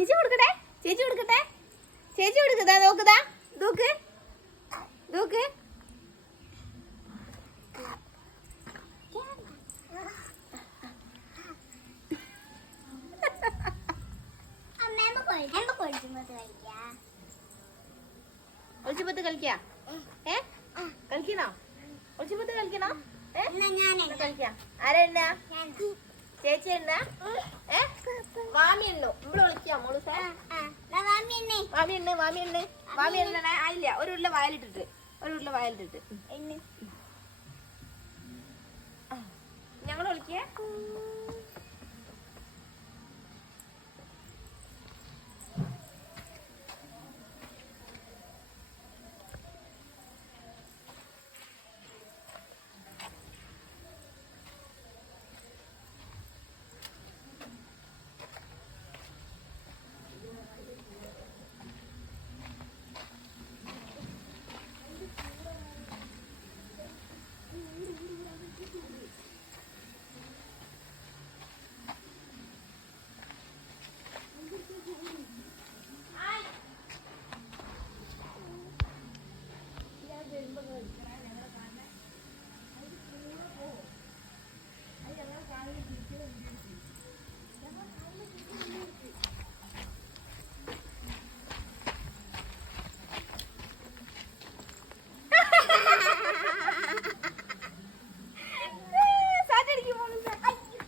ചേച്ചി കൊടുക്കട്ടെ? ചേച്ചി കൊടുക്കട്ടെ? ചേച്ചി കൊടുക്കതാ നോക്കുതാ നോക്ക്. നോക്ക്. ഒളിച്ചുപത്ത് കളിക്കാ. ഏ? കളിക്കണോ? ഒളിച്ചുപത്ത് കളിക്കണോ? ഏ? കളിക്കാം. ആരാ ചേച്ചി എണ്ണ ഏ? മാമി എണ്ണു ഇവിടെ വിളിക്കാം മോൾ സാർ മാമി എണ്ണ മാമി എണ്ണ മാമി എണ്ണ ആയില്ല ഒരു ഉരുള വായലിട്ടിട്ട്. ഒരു ഉരുള വായലിട്ടിട്ട്. ഞങ്ങൾ വിളിക്കേ സാറ്റടിക്കും മോൾ സാറ്റ്.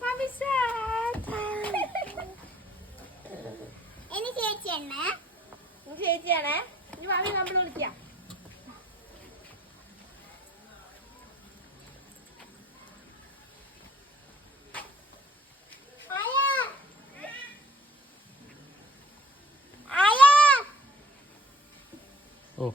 മാമി സാറ്റ്. ഇനി ചേച്ചി എണ്ണ ചേച്ചിയാണേ ഇനി ഭാവി നമ്മൾ വിളിക്കാം. ഓ.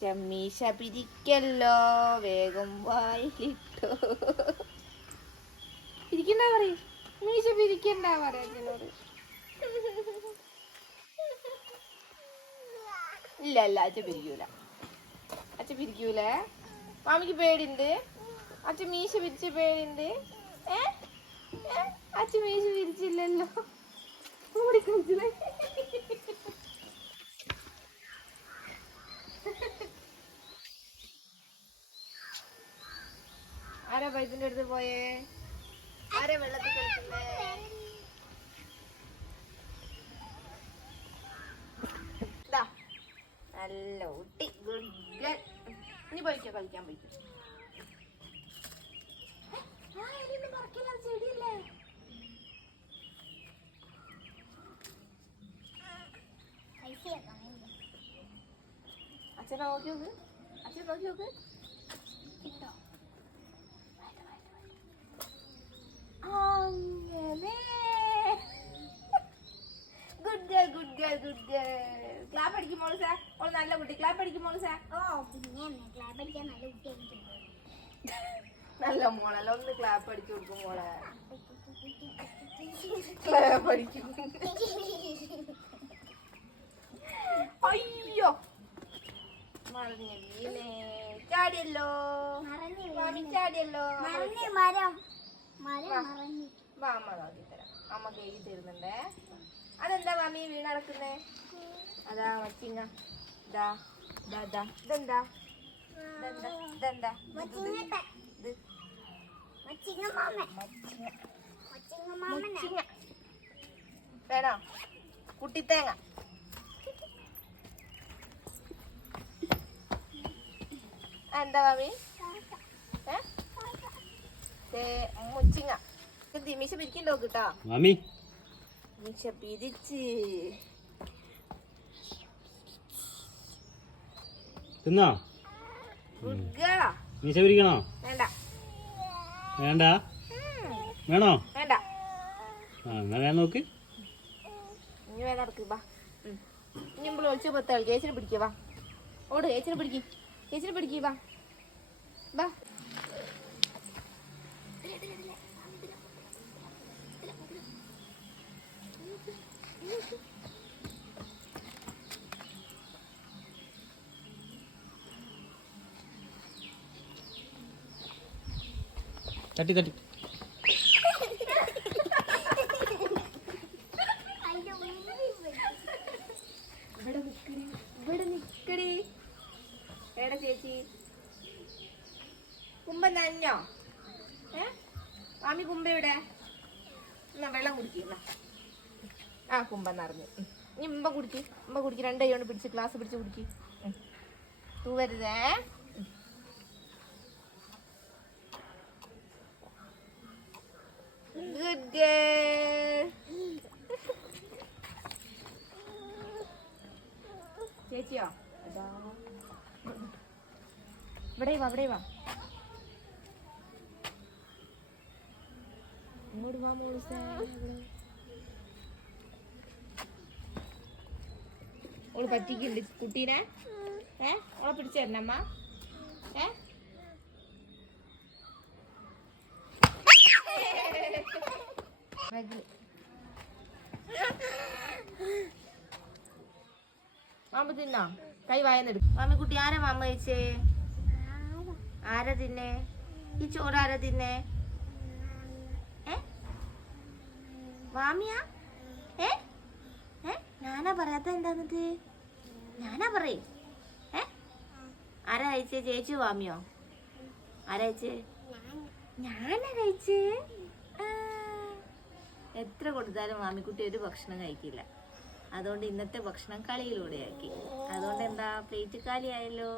ചെമ്മീശ പിരിക്കല്ലോ വേഗം വായിലിട്ടോ. പിരിക്കണ്ട പറയും. മീശ പിരിക്കണ്ട പറയാനോട് ഇല്ല അല്ല അച്ഛ പിരിക്കൂല. അച്ഛ പിരിക്കൂലേ. മാമിക്ക് പേടിണ്ട് അച്ഛ മീശ പിരിച്ച പേടിണ്ട് ഏ? അച്ഛ മീശ പിരിച്ചില്ലല്ലോ. ആരാ അടുത്ത് പോയേ? ആരെ വെള്ളത്തിൽ കളിക്കുന്നേ? നല്ല ഊട്ടി. ഗുഡ്. ഇനി പോയിക്കോ കളിക്കാൻ പോയിക്കോ. നോക്കി നോക്ക്. അച്ഛൻ നോക്കി നോക്ക്. അങ്ങനെ good girl good girl good girl clap അടിക്കും മോൾ സാർ ഓൾ നല്ല കുട്ടി. ക്ലാപ്പ് അടിക്കും മോൾ സാർ ഓ പിന്നെ ക്ലാപ്പ് അടിക്കാൻ നല്ല കുട്ടി നല്ല മോളല്ല. ഒന്ന് ക്ലാപ്പ് അടിച്ചു കൊടുക്കും മോളെ. ക്ലാപ്പ് അടിക്കും. അയ്യോ. മറിഞ്ഞ ചാടിയല്ലോ. മറഞ്ഞു മറഞ്ഞു മരം. വാ. അമ്മ നോക്കി തരാം. അമ്മ കേക്ക് തരുന്നുണ്ടേ. അതെന്താ മാമി വീണ് നടക്കുന്നേ അതാ മച്ചിങ്ങ. ദാ ദാ ഇതെന്താ? ഇതെന്താ? ഇതെന്താ? ഇത് വേണോ? കുട്ടിത്തേങ്ങ. എന്താ മാമി? ഏ? മുച്ചിങ്ങ. മീശ പിരിക്കണ്ടോ കേട്ടോ മാമി. മീശ പിരിച്ച് തിന്നോ? മീശ പിരിക്കണോ വേണ്ട. വേണ്ട? വേണോ? വേണ്ട. ആ എന്നാ വേണം നോക്ക്. ഇനി വേഗം നടക്ക് വാ. ഇനി നമ്മൾ ഒളിച്ചു പത്ത് കളി ചേച്ചിനെ പിടിക്കുക വാ. ഓട് ചേച്ചിനെ പിടിക്ക്. ചേച്ചിനെ പിടിക്കുക വാ. വാ. തട്ടി തട്ടി. അതിന്റെ ഇവിടെ നിക്കടി ഇവിടെ നിക്കടി. എവിടെ ചേച്ചി. കുമ്പ നനഞ്ഞോ? ഏ? മാമി കുമ്പ എവിടെ? എന്നാ വെള്ളം കുടിക്കുന്ന ആ കുമ്പ നിറഞ്ഞു. ഉം. ഇനി ഉമ്മ കുടിക്ക് ഉമ്മ കുടിക്ക്. രണ്ട് കൈ കൊണ്ട് പിടിച്ച് ഗ്ലാസ് പിടിച്ച് കുടിക്ക്. തൂവരുതേ. Good girl. ചേച്ചിയോ. ഇവിടെ വാ ഇവിടെ വാ. ഇങ്ങോട്ട് വാ മോളൂസേ ഓൾ പറ്റിക്കില്ല കുട്ടീനെ. ഏ? ഓളെ പിടിച്ചു തരണ അമ്മ ഏ മതി. മാമ തിന്നോ? കൈ വായന്നെടുക്കും കുട്ടി ആരാ മാമ കഴിച്ചേ? ആരാ തിന്നേ? ഈ ചോറ് ആരാ തിന്നേ? ഏ? മാമിയാ? ഏ? ഏ? ഞാനാ പറയാത്ത എന്താന്നിട്ട് ഞാനാ പറയേ. ഏ? ആരാ കഴിച്ചേ? ചേച്ചി മാമിയോ? ആരാ കഴിച്ചേ? ഞാനാ കഴിച്ചേ. എത്ര കൊടുത്താലും മാമിക്കുട്ടി ഒരു ഭക്ഷണം കഴിക്കില്ല. അതുകൊണ്ട് ഇന്നത്തെ ഭക്ഷണം കളിയിലൂടെയാക്കി അതുകൊണ്ട് എന്താ പ്ലേറ്റ് കാലിയായല്ലോ?